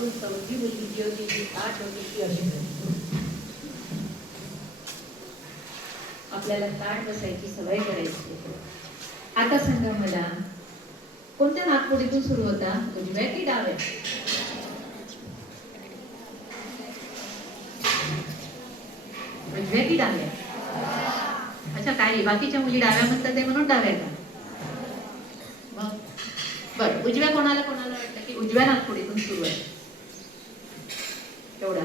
मागून चौथी मुलगी जी होती ती ताट होती ती अशी होती. आपल्याला ताट बसायची सवय करायची. आता सांगा मला, कोणत्या नागपुडीतून सुरू होता, उजव्या की डाव्या? उजव्या की डाव्या? अच्छा, काय बाकीच्या मुली डाव्या म्हणतात ते म्हणून डाव्या का? मग बर, उजव्या कोणाला कोणाला वाटतं की उजव्या नागपुडीतून सुरू आहे? एवढा.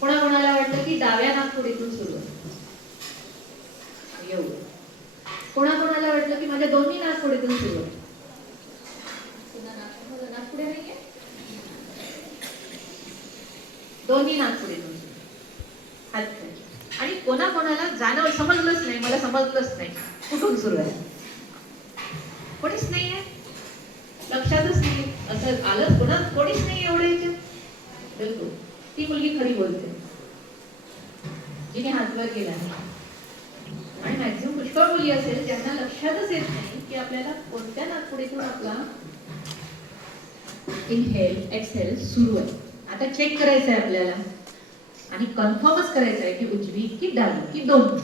कोणाला वाटतं की डाव्या नागपुडीतून सुरू आहे? एवढं. कोणाला वाटलं की माझ्या दोन्ही नागपुडीतून सुरू आहे? नागपुडे नाहीये, दोन्ही नागपुडीतून सुरू. आणि कोणाला समजलंच नाही, मला समजलंच नाही कुठून सुरू आहे. कोणीच नाहीये, लक्षातच नाही. असं आलं कोणीच नाही एवढं याच्यात. बिलकुल, ती मुलगी खरी बोलते जिने हातवर केला. आणि मॅक्झिमम पुष्कळ मुली असेल ज्यांना लक्षातच येत नाही की आपल्याला कोणत्या नागपुडीतून आपला इनहेल एक्सहेल सुरू आहे. आता चेक करायचं आहे आपल्याला आणि कन्फर्मच करायचं आहे की उजवी की डावी की दोन.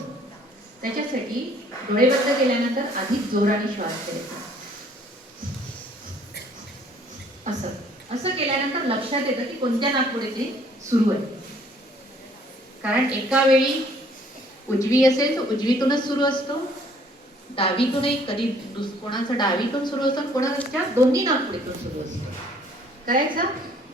त्याच्यासाठी डोळे बंद केल्यानंतर अधिक जोराने श्वास घ्यायचा. असं केल्यानंतर लक्षात येतं की कोणत्या नागपुडीतून सुरू आहे. कारण एका वेळी उजवी असेल तर उजवीतूनच सुरू असतो, डावीतूनही कधी कोणाचं डावीतून सुरू असतं, कोणाच्या दोन्ही नागपुडीतून सुरू असतं. करायचं